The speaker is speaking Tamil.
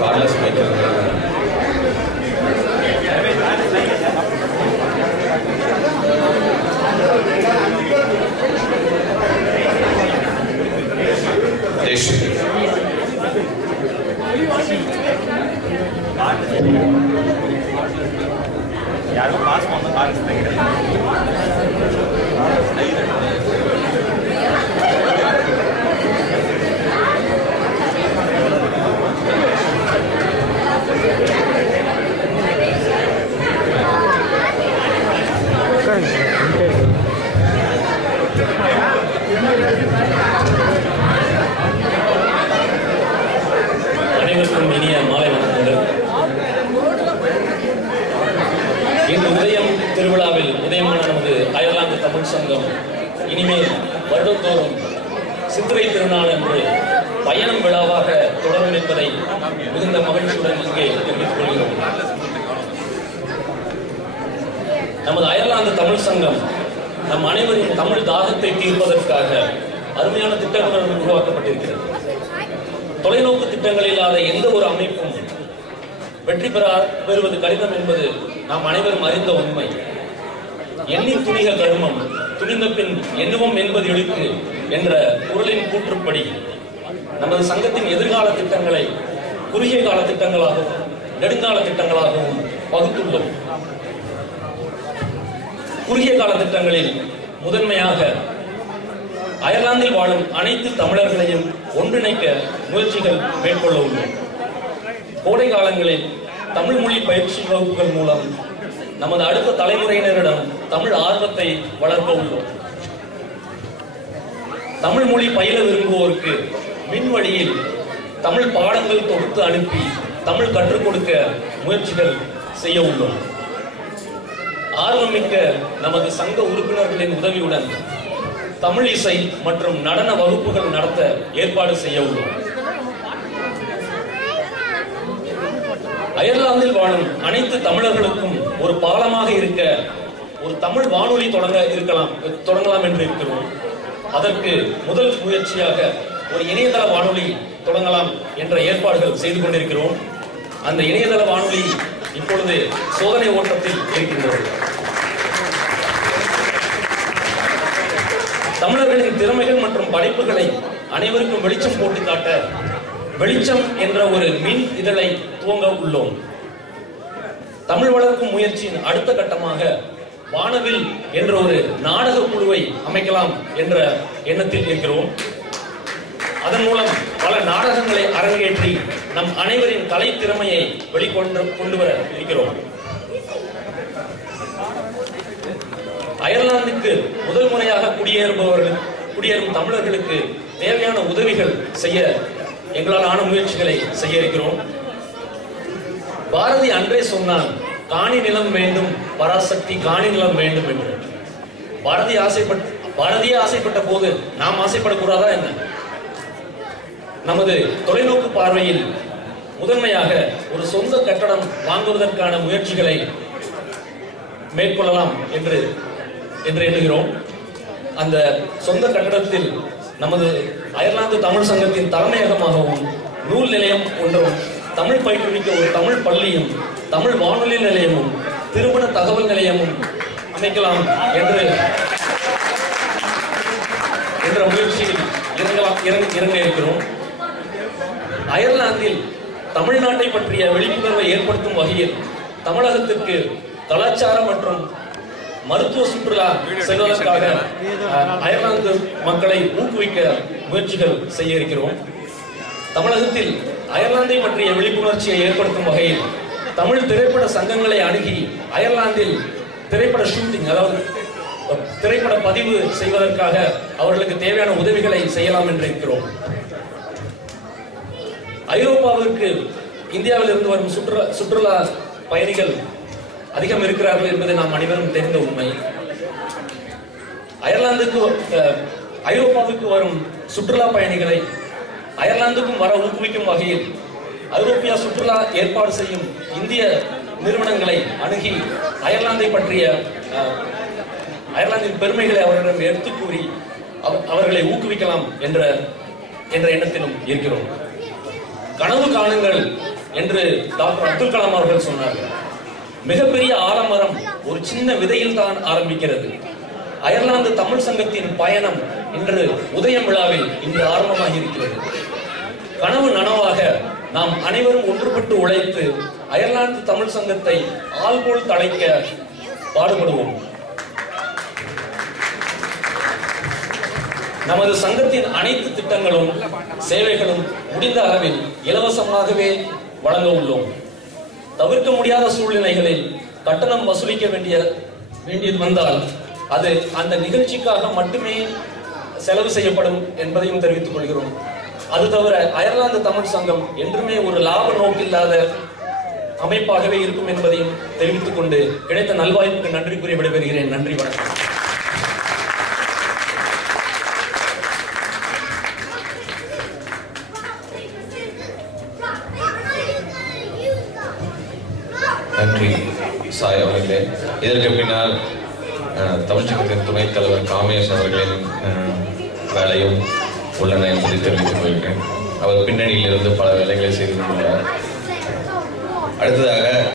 கார்லஸ் மைக்கேல் ಯಾರಿಗೂ ಪಾಸ್ ಮಾಡೋ ಕಾಣಿಸ್ತಾ அனைவருக்கும் இனிய மாலை வணக்கங்கள். இன்று உதயம் திருவிழாவில் உதயமான நமது அயர்லாந்து தமிழ் சங்கம் இனிமேல் வருடந்தோறும் சித்திரை திருநாள் என்று பயணம் விழாவாக தொடரும் என்பதை மிகுந்த மகிழ்ச்சியுடன் இங்கே தெரிவித்துக் கொள்கிறோம். நமது அயர்லாந்து தமிழ் சங்கம் நம் அனைவரின் தமிழ் தாகத்தை தீர்ப்பதற்காக அருமையான திட்டங்கள் உருவாக்கப்பட்டிருக்கிறது. தொலைநோக்கு திட்டங்கள் இல்லாத எந்த ஒரு அமைப்பும் வெற்றி பெறுவது கடினம் என்பது நாம் அனைவரும் அறிந்த உண்மை. எண்ணி துணிக கருமம் துணிந்த பின் எண்ணுவோம் என்பது எழுத்து என்ற குறளின் கூற்றுப்படி நமது சங்கத்தின் எதிர்கால திட்டங்களை குறுகிய கால திட்டங்களாகவும் நெடுங்கால திட்டங்களாகவும் பகுத்துள்ளோம். குறுகிய கால திட்டங்களில் முதன்மையாக அயர்லாந்தில் வாழும் அனைத்து தமிழர்களையும் ஒன்றிணைக்க முயற்சிகள் மேற்கொள்ள உள்ளோம். கோடை காலங்களில் தமிழ் மொழி பயிற்சி வகுப்புகள் மூலம் நமது அடுத்த தலைமுறையினரிடம் தமிழ் ஆர்வத்தை வளர்க்க உள்ளோம். தமிழ் மொழி பயில விரும்புவோருக்கு மின் வழியில் தமிழ் பாடங்கள் தொகுத்து அனுப்பி தமிழ் கற்றுக் கொடுக்க முயற்சிகள் செய்ய உள்ளோம். ஆர்வமிக்க நமது சங்க உறுப்பினர்களின் உதவியுடன் தமிழ் இசை மற்றும் நடன வகுப்புகள் நடத்த ஏற்பாடு செய்ய உள்ளோம். அயர்லாந்தில் வாழும் அனைத்து தமிழர்களுக்கும் ஒரு பாலமாக இருக்க ஒரு தமிழ் வானொலி தொடங்கலாம் என்று இருக்கிறோம். அதற்கு முதல் முயற்சியாக ஒரு இணையதள வானொலி தொடங்கலாம் என்ற ஏற்பாடுகள் செய்து கொண்டிருக்கிறோம். அந்த இணையதள வானொலி இப்பொழுது சோதனை ஓட்டத்தில் இருக்கின்றது. தமிழர்களின் திறமைகள் மற்றும் படைப்புகளை அனைவருக்கும் வெளிச்சம் போட்டு காட்ட வெளிச்சம் என்ற ஒரு மின் இதழை துவங்க உள்ளோம். தமிழ் வளர்க்கும் முயற்சியின் அடுத்த கட்டமாக வானவில் என்ற ஒரு நாடக குழுவை அமைக்கலாம் என்ற எண்ணத்தில் இருக்கிறோம். அதன் மூலம் பல நாடகங்களை அரங்கேற்றி நம் அனைவரின் கலை திறமையை வெளிக்கொண்டு வர இருக்கிறோம். அயர்லாந்துக்கு முதல் முறையாக குடியேறும் தமிழர்களுக்கு தேவையான உதவிகள் செய்ய எங்களால் ஆன முயற்சிகளை செய்ய இருக்கிறோம். பாரதி அன்றே சொன்னான், காணி நிலம் வேண்டும், பராசக்தி காணி நிலம் வேண்டும் என்று. பாரதியே ஆசைப்பட்ட போது நாம் ஆசைப்படக்கூடாதா என்ன? நமது தொலைநோக்கு பார்வையில் முதன்மையாக ஒரு சொந்த கட்டடம் வாங்குவதற்கான முயற்சிகளை மேற்கொள்ளலாம் என்று எண்ணுகிறோம். அந்த சொந்த கட்டடத்தில் நமது அயர்லாந்து தமிழ் சங்கத்தின் தலைமையகமாகவும் நூல் நிலையம் ஒன்றும் தமிழ் பயிற்றுவிக்க ஒரு தமிழ் பள்ளியும் தமிழ் வானொலி நிலையமும் திருமண தகவல் நிலையமும் அமைக்கலாம் என்ற முயற்சியில் இறங்க இருக்கிறோம். அயர்லாந்தில் தமிழ்நாட்டை பற்றிய விழிப்புணர்வை ஏற்படுத்தும் வகையில் தமிழகத்திற்கு கலாச்சார மற்றும் மருத்துவ சுற்றுலா செல்வதற்காக அயர்லாந்து மக்களை ஊக்குவிக்க முயற்சிகள் செய்ய இருக்கிறோம். தமிழகத்தில் அயர்லாந்தை பற்றிய விழிப்புணர்ச்சியை ஏற்படுத்தும் வகையில் தமிழ் திரைப்பட சங்கங்களை அணுகி அயர்லாந்தில் திரைப்பட ஷூட்டிங், அதாவது திரைப்பட பதிவு செய்வதற்காக அவர்களுக்கு தேவையான உதவிகளை செய்யலாம் என்று இருக்கிறோம். ஐரோப்பாவிற்கு இந்தியாவில் இருந்து வரும் சுற்றுலா பயணிகள் அதிகம் இருக்கிறார்கள் என்பதை நாம் அனைவரும் தெரிந்த உண்மை. ஐரோப்பாவுக்கு வரும் சுற்றுலா பயணிகளை அயர்லாந்துக்கும் வர ஊக்குவிக்கும் வகையில் ஐரோப்பிய சுற்றுலா ஏற்பாடு செய்யும் இந்திய நிறுவனங்களை அணுகி அயர்லாந்தை பற்றிய அயர்லாந்தின் பெருமைகளை அவரிடம் எடுத்து கூறி அவர்களை ஊக்குவிக்கலாம் என்ற எண்ணத்திலும் இருக்கிறோம். கனவு காணுங்கள் என்று டாக்டர் அப்துல் கலாம் அவர்கள் சொன்னார்கள். மிகப்பெரிய ஆலமரம் ஒரு சின்ன விதையில் தான் ஆரம்பிக்கிறது. அயர்லாந்து தமிழ் சங்கத்தின் பயணம் இன்று உதயம் விழாவில் இன்று ஆரம்பமாகி இருக்கிறது. கனவு நனவாக நாம் அனைவரும் ஒன்றுபட்டு உழைத்து அயர்லாந்து தமிழ் சங்கத்தை ஆள்போல் தழைக்க பாடுபடுவோம். நமது சங்கத்தின் அனைத்து திட்டங்களும் சேவைகளும் முடிந்த அளவில் இலவசமாகவே வழங்க உள்ளோம். தவிர்க்க முடியாத சூழ்நிலைகளில் கட்டணம் வசூலிக்க வேண்டியது வந்தால் அது அந்த நிகழ்ச்சிக்காக மட்டுமே செலவு செய்யப்படும் என்பதையும் தெரிவித்துக் கொள்கிறோம். அது தவிர அயர்லாந்து தமிழ் சங்கம் என்றுமே ஒரு லாப நோக்கில்லாத அமைப்பாகவே இருக்கும் என்பதையும் தெரிவித்துக் கொண்டு கிடைத்த நல்வாய்ப்புக்கு நன்றி கூறி விடைபெறுகிறேன். நன்றி, வணக்கம். நன்றி சாய் அவர்களே. இதற்கு பின்னால் தமிழ் சங்கத்தின் துணைத் தலைவர் காமேஷ் அவர்களின் வேலையும் உள்ளன என்பதை தெரிவித்துக் கொள்கிறேன். அவர் பின்னணியில் இருந்து பல வேலைகளை செய்து கொண்டுள்ளார். அடுத்ததாக